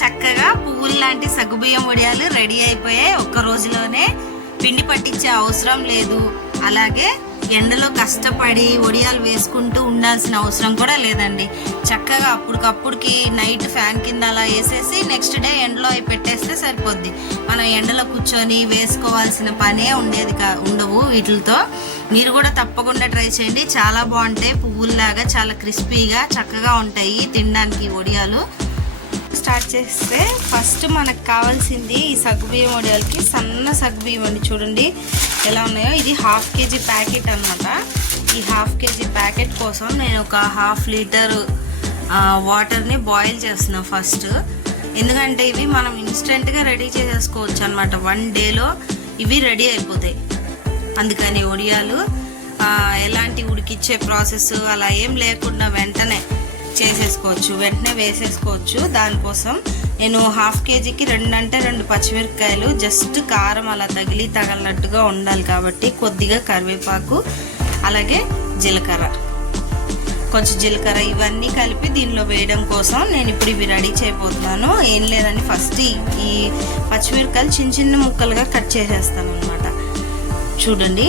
చక్కగా పువ్వులు లాంటి సగ్గుబియ్యం వడియాలు రెడీ అయిపోయాయి. ఒక్క రోజులోనే పిండి పట్టించే అవసరం లేదు. అలాగే ఎండలో కష్టపడి వడియాలు వేసుకుంటూ ఉండాల్సిన అవసరం కూడా లేదండి. చక్కగా అప్పటికప్పుడుకి నైట్ ఫ్యాన్ కింద అలా వేసేసి నెక్స్ట్ డే ఎండలో అవి పెట్టేస్తే సరిపోద్ది. మనం ఎండలో కూర్చొని వేసుకోవాల్సిన పనే ఉండవు వీటితో. మీరు కూడా తప్పకుండా ట్రై చేయండి. చాలా బాగుంటాయి, పువ్వుల్లాగా చాలా క్రిస్పీగా చక్కగా ఉంటాయి తినడానికి వడియాలు. స్టార్ట్ చేస్తే ఫస్ట్ మనకు కావాల్సింది ఈ సగ్గుబియ్యం వడియాలకి సన్న సగ్గుబియ్యం అండి. చూడండి ఎలా ఉన్నాయో. ఇది 1/2 kg ప్యాకెట్ అనమాట. ఈ 1/2 kg ప్యాకెట్ కోసం నేను ఒక 1/2 లీటర్ వాటర్ని బాయిల్ చేస్తున్నాను ఫస్ట్. ఎందుకంటే ఇవి మనం ఇన్స్టెంట్గా రెడీ చేసేసుకోవచ్చు అనమాట. 1 డేలో ఇవి రెడీ అయిపోతాయి. అందుకని వడియాలు ఎలాంటి ఉడికిచ్చే ప్రాసెస్ అలా ఏం లేకుండా వెంటనే చేసేసుకోవచ్చు, వెంటనే వేసేసుకోవచ్చు. దానికోసం నేను 1/2 kgకి 2 పచ్చిమిరపకాయలు, జస్ట్ కారం అలా తగిలినట్టుగా ఉండాలి కాబట్టి కొద్దిగా కరివేపాకు, అలాగే జీలకర్ర, కొంచెం జీలకర్ర ఇవన్నీ కలిపి దీనిలో వేయడం కోసం నేను ఇప్పుడు ఇవి రెడీ చేయబోతున్నాను. ఏం లేదండి, ఫస్ట్ ఈ పచ్చిమిరపకాయలు చిన్న చిన్న ముక్కలుగా కట్ చేసేస్తాను అనమాట. చూడండి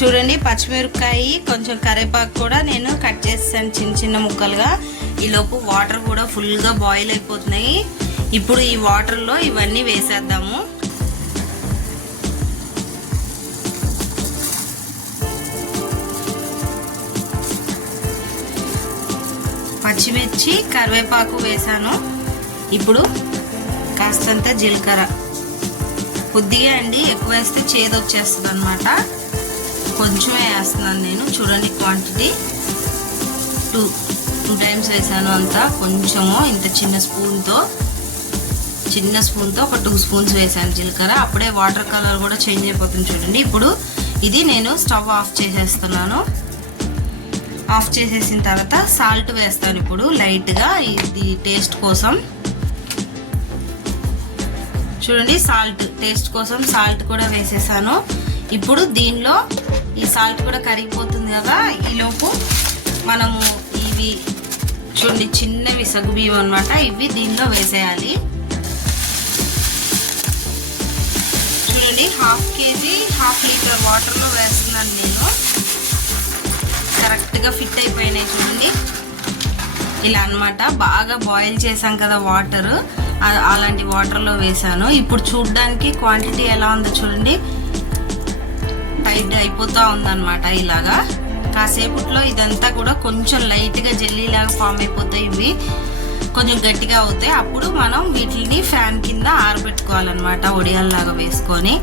చూడండి పచ్చిమిరపకాయ కొంచెం కరివేపాకు కూడా నేను కట్ చేసాను చిన్న చిన్న ముక్కలుగా. ఈలోపు వాటర్ కూడా ఫుల్గా బాయిల్ అయిపోతున్నాయి. ఇప్పుడు ఈ వాటర్లో ఇవన్నీ వేసేద్దాము. పచ్చిమిర్చి కరివేపాకు వేసాను. ఇప్పుడు కాస్తంత జీలకర్ర, కొద్దిగా అండి, ఎక్కువ వేస్తే చేదు వచ్చేస్తుంది అనమాట. కొంచెమే వేస్తున్నాను నేను. చూడండి క్వాంటిటీ 2 టైమ్స్ వేసాను అంతా. కొంచెము ఇంత చిన్న స్పూన్తో ఒక 2 స్పూన్స్ వేసాను జీలకర్ర. అప్పుడే వాటర్ కలర్ కూడా చేంజ్ అయిపోతుంది చూడండి. ఇప్పుడు ఇది నేను స్టవ్ ఆఫ్ చేసేస్తున్నాను. ఆఫ్ చేసేసిన తర్వాత సాల్ట్ వేస్తాను ఇప్పుడు లైట్గా, ఇది టేస్ట్ కోసం. చూడండి సాల్ట్ టేస్ట్ కోసం సాల్ట్ కూడా వేసేసాను. ఇప్పుడు దీనిలో ఈ సాల్ట్ కూడా కరిగిపోతుంది కదా, ఈలోపు మనము ఇవి చూడండి చిన్నవి సగ్గుబియ్యం అనమాట, ఇవి దీనిలో వేసేయాలి. చూడండి 1/2 kg 1/2 లీటర్ వాటర్లో వేస్తున్నాను నేను. కరెక్ట్గా ఫిట్ అయిపోయినాయి చూడండి. ఇలా అనమాట. బాగా బాయిల్ చేసాం కదా వాటర్, అలాంటి వాటర్లో వేసాను. ఇప్పుడు చూడడానికి క్వాంటిటీ ఎలా ఉందో చూడండి. టైట్ అయిపోతూ ఉందన్నమాట. ఇలాగా కాసేపట్లో ఇదంతా కూడా కొంచెం లైట్గా జెల్లీలాగా ఫామ్ అయిపోతాయి. ఇవి కొంచెం గట్టిగా అవుతాయి. అప్పుడు మనం వీటిని ఫ్యాన్ కింద ఆరబెట్టుకోవాలన్నమాట వడియాల్లాగా వేసుకొని.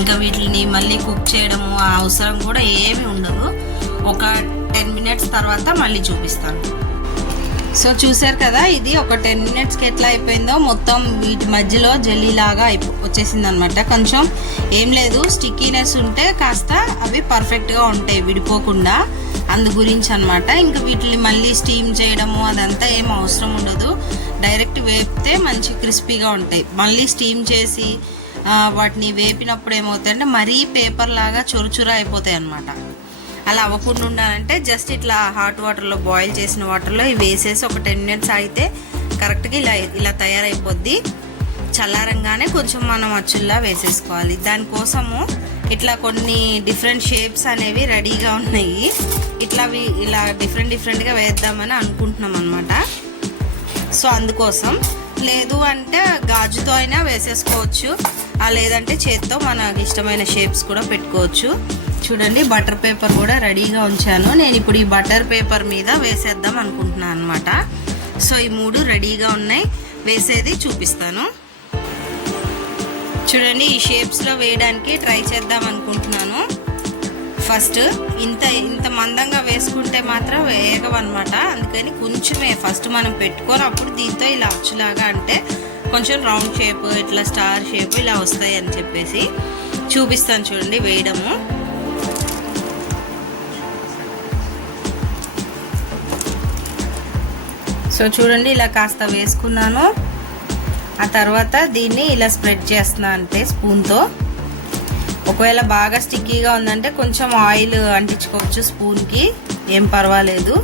ఇంకా వీటిని మళ్ళీ కుక్ చేయడము అవసరం కూడా ఏమి ఉండదు. ఒక 10 minutes తర్వాత మళ్ళీ చూపిస్తాను. సో చూసారు కదా, ఇది ఒక 10 minutesకి ఎట్లా అయిపోయిందో. మొత్తం వీటి మధ్యలో జెల్లీలాగా వచ్చేసింది అనమాట. కొంచెం ఏం లేదు, స్టిక్కీనెస్ ఉంటే కాస్త అవి పర్ఫెక్ట్గా ఉంటాయి విడిపోకుండా, అందు గురించి అనమాట. ఇంకా వీటిని మళ్ళీ స్టీమ్ చేయడము అదంతా ఏం అవసరం ఉండదు. డైరెక్ట్ వేపితే మంచి క్రిస్పీగా ఉంటాయి. మళ్ళీ స్టీమ్ చేసి వాటిని వేపినప్పుడు ఏమవుతాయంటే మరీ పేపర్ లాగా చొరుచురా అయిపోతాయి అన్నమాట. అలా అవ్వకుండా ఉండాలంటే జస్ట్ ఇట్లా హాట్ వాటర్లో బాయిల్ చేసిన వాటర్లో ఇవి వేసేసి ఒక 10 minutes ఆగితే కరెక్ట్గా ఇలా తయారైపోద్ది. చల్లారంగానే కొంచెం మనం అచ్చుల్లా వేసేసుకోవాలి. దానికోసము ఇట్లా కొన్ని డిఫరెంట్ షేప్స్ అనేవి రెడీగా ఉన్నాయి. ఇలా డిఫరెంట్గా వేద్దామని అనుకుంటున్నాం అనమాట. సో అందుకోసం. లేదు అంటే గాజుతో అయినా వేసేసుకోవచ్చు, లేదంటే చేత్తో మనకు ఇష్టమైన షేప్స్ కూడా పెట్టుకోవచ్చు. చూడండి బటర్ పేపర్ కూడా రెడీగా ఉంచాను. నేను ఇప్పుడు ఈ బటర్ పేపర్ మీద వేసేద్దాం అనుకుంటున్నాను అనమాట. సో ఈ 3 రెడీగా ఉన్నాయి, వేసేది చూపిస్తాను. చూడండి ఈ షేప్స్లో వేయడానికి ట్రై చేద్దాం అనుకుంటున్నాను. ఫస్ట్ ఇంత మందంగా వేసుకుంటే మాత్రం వేగవన్నమాట. అందుకని కొంచెమే ఫస్ట్ మనం పెట్టుకొని అప్పుడు దీంతో ఇలా అచ్చులాగా అంటే కొంచెం రౌండ్ షేప్, ఇట్లా స్టార్ షేప్ ఇలా వస్తాయి అని చెప్పేసి చూపిస్తాను. చూడండి వేయడము. సో చూడండి ఇలా కాస్త వేసుకున్నాను. ఆ తర్వాత దీన్ని ఇలా స్ప్రెడ్ చేస్తున్నాను అంటే స్పూన్తో. ఒకవేళ బాగా స్టిక్కీగా ఉందంటే కొంచెం ఆయిల్ అంటించుకోవచ్చు స్పూన్కి, ఏం పర్వాలేదు.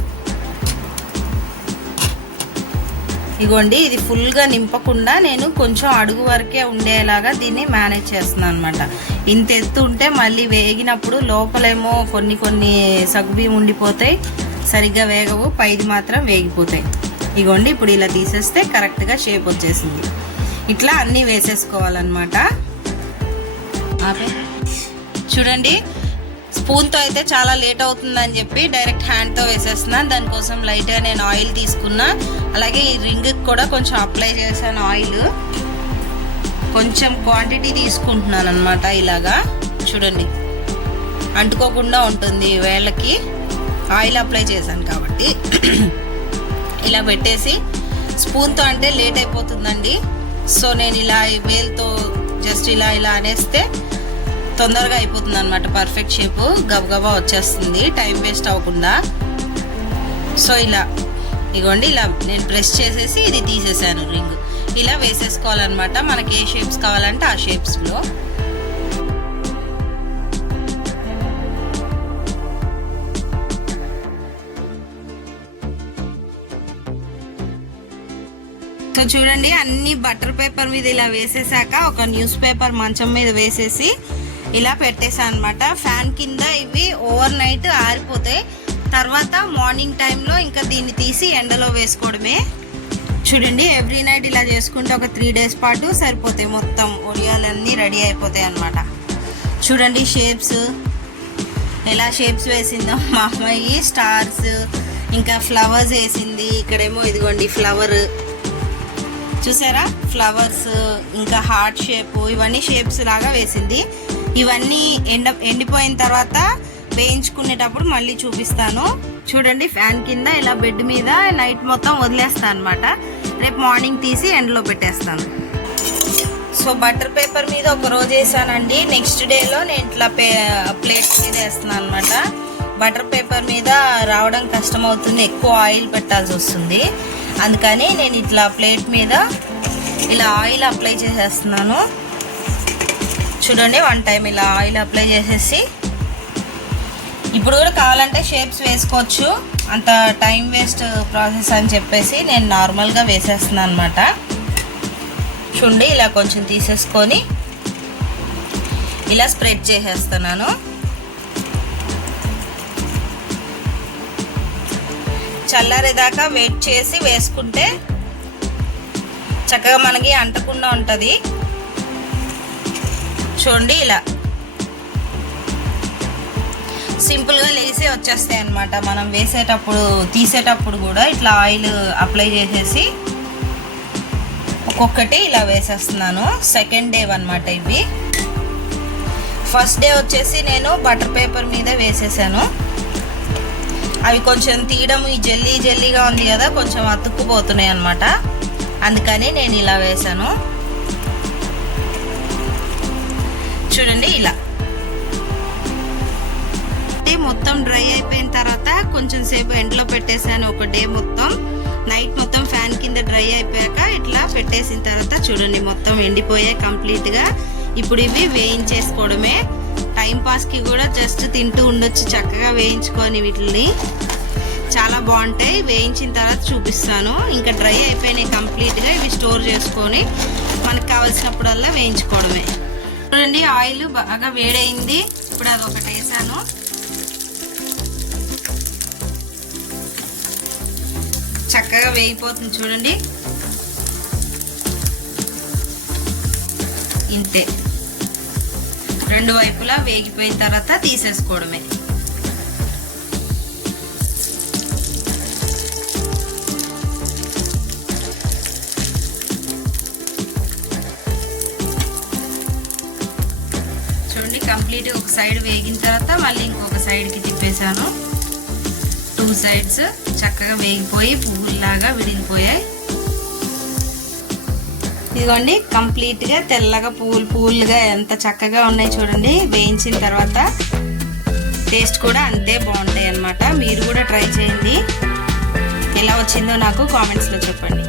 ఇగోండి ఇది ఫుల్గా నింపకుండా నేను కొంచెం అడుగు వరకే ఉండేలాగా దీన్ని మేనేజ్ చేస్తున్నాను అనమాట. ఇంత ఎత్తు ఉంటే మళ్ళీ వేగినప్పుడు లోపలేమో కొన్ని సగ్గుబియ్యం ఉండిపోతాయి, సరిగ్గా వేగవు, పైది మాత్రం వేగిపోతాయి. ఇగోండి ఇప్పుడు ఇలా తీసేస్తే కరెక్ట్గా షేప్ వచ్చేసింది. ఇట్లా అన్నీ వేసేసుకోవాలన్నమాట. చూడండి స్పూన్తో అయితే చాలా లేట్ అవుతుందని చెప్పి డైరెక్ట్ హ్యాండ్తో వేసేస్తున్నాను. దానికోసం లైట్గా నేను ఆయిల్ తీసుకున్నా. అలాగే ఈ రింగ్కి కూడా కొంచెం అప్లై చేశాను ఆయిల్. కొంచెం క్వాంటిటీ తీసుకుంటున్నాను అనమాట. ఇలాగా చూడండి అంటుకోకుండా ఉంటుంది వేళ్ళకి, ఆయిల్ అప్లై చేశాను కాబట్టి. ఇలా పెట్టేసి స్పూన్తో అంటే లేట్ అయిపోతుందండి. సో నేను ఇలా వేలుతో జస్ట్ ఇలా అనేస్తే తొందరగా అయిపోతుంది అనమాట. పర్ఫెక్ట్ షేపు గబగబా వచ్చేస్తుంది, టైం వేస్ట్ అవ్వకుండా. సో ఇలా ఇగోండి ఇలా నేను ప్రెస్ చేసేసి ఇది తీసేసాను రింగ్. ఇలా వేసేసుకోవాలన్నమాట మనకి ఏ షేప్స్ కావాలంటే ఆ షేప్స్లో. సో చూడండి అన్ని బటర్ పేపర్ మీద ఇలా వేసేసాక ఒక న్యూస్ పేపర్ మంచం మీద వేసేసి ఇలా పెట్టేసాను అనమాట. ఫ్యాన్ కింద ఇవి ఓవర్ నైట్ ఆరిపోతాయి. తర్వాత మార్నింగ్ టైంలో ఇంకా దీన్ని తీసి ఎండలో వేసుకోవడమే. చూడండి ఎవ్రీ నైట్ ఇలా చేసుకుంటే ఒక 3 days పాటు సరిపోతాయి. మొత్తం ఒడియాలన్నీ రెడీ అయిపోతాయి అన్నమాట. చూడండి షేప్స్ ఎలా షేప్స్ వేసిందో మా అమ్మాయి. స్టార్స్ ఇంకా ఫ్లవర్స్ వేసింది. ఇక్కడేమో ఇదిగోండి ఫ్లవర్ చూసారా, ఫ్లవర్స్ ఇంకా హార్ట్ షేప్, ఇవన్నీ షేప్స్ లాగా వేసింది. ఇవన్నీ ఎండిపోయిన తర్వాత వేయించుకునేటప్పుడు మళ్ళీ చూపిస్తాను. చూడండి ఫ్యాన్ కింద ఇలా బెడ్ మీద నైట్ మొత్తం వదిలేస్తాను అనమాట. రేపు మార్నింగ్ తీసి ఎండలో పెట్టేస్తాను. సో బటర్ పేపర్ మీద ఒక రోజు వేసానండి. నెక్స్ట్ డేలో నేను ఇట్లా ప్లేట్ మీద వేస్తున్నాను అనమాట. బటర్ పేపర్ మీద రావడం కష్టం అవుతుంది, ఎక్కువ ఆయిల్ పెట్టాల్సి వస్తుంది. అందుకని నేను ఇట్లా ప్లేట్ మీద ఇలా ఆయిల్ అప్లై చేసేస్తున్నాను. చూడండి 1 time ఇలా ఆయిల్ అప్లై చేసేసి ఇప్పుడు కూడా కావాలంటే షేప్స్ వేసుకోవచ్చు. అంత టైం వేస్ట్ ప్రాసెస్ అని చెప్పేసి నేను నార్మల్గా వేసేస్తున్నాను అనమాట. చూడండి ఇలా కొంచెం తీసేసుకొని ఇలా స్ప్రెడ్ చేసేస్తున్నాను. చల్లారేదాకా వెయిట్ చేసి వేసుకుంటే చక్కగా మనకి అంటకుండా ఉంటుంది. చూడండి ఇలా సింపుల్గా లేసే వచ్చేస్తాయి అన్నమాట. మనం వేసేటప్పుడు తీసేటప్పుడు కూడా ఇట్లా ఆయిల్ అప్లై చేసేసి ఒక్కొక్కటి ఇలా వేసేస్తున్నాను. సెకండ్ డే అన్నమాట ఇవి. ఫస్ట్ డే వచ్చేసి నేను బటర్ పేపర్ మీద వేసేసాను. అవి కొంచెం తీయడం ఈ జెల్లీగా ఉంది కదా, కొంచెం అతుక్కుపోతున్నాయి అన్నమాట. అందుకని నేను ఇలా వేసాను. చూడండి ఇలా మొత్తం డ్రై అయిపోయిన తర్వాత కొంచెం సేపు ఎండలో పెట్టేసాను. ఒక డే మొత్తం నైట్ మొత్తం ఫ్యాన్ కింద డ్రై అయిపోయాక ఇట్లా పెట్టేసిన తర్వాత చూడండి మొత్తం ఎండిపోయాయి కంప్లీట్గా. ఇప్పుడు ఇవి వేయించేసుకోవడమే. టైం పాస్కి కూడా జస్ట్ తింటూ ఉండొచ్చు చక్కగా వేయించుకొని. వీటిని చాలా బాగుంటాయి. వేయించిన తర్వాత చూపిస్తాను. ఇంకా డ్రై అయిపోయినాయి కంప్లీట్గా. ఇవి స్టోర్ చేసుకొని మనకు కావాల్సినప్పుడల్లా వేయించుకోవడమే. చూడండి ఆయిల్ బాగా వేడైంది. ఇప్పుడు అది ఒకటి వేసాను. చక్కగా వేగిపోతుంది చూడండి. ఇంతే. రెండు వైపులా వేగిపోయిన తర్వాత తీసేసుకోవడమే. చూడండి, కంప్లీట్గా ఒక సైడ్ వేగిన తర్వాత మళ్ళీ ఇంకొక సైడ్కి తిప్పేసాను. 2 సైడ్స్ చక్కగా వేగిపోయి పువ్వుల్లాగా విడిగిపోయాయి. ఇదిగోండి, కంప్లీట్గా తెల్లగా పువ్వులుగా ఎంత చక్కగా ఉన్నాయి చూడండి. వేయించిన తర్వాత టేస్ట్ కూడా అంతే బాగుంటాయి అన్నమాట. మీరు కూడా ట్రై చేయండి. ఎలా వచ్చిందో నాకు కామెంట్స్లో చెప్పండి.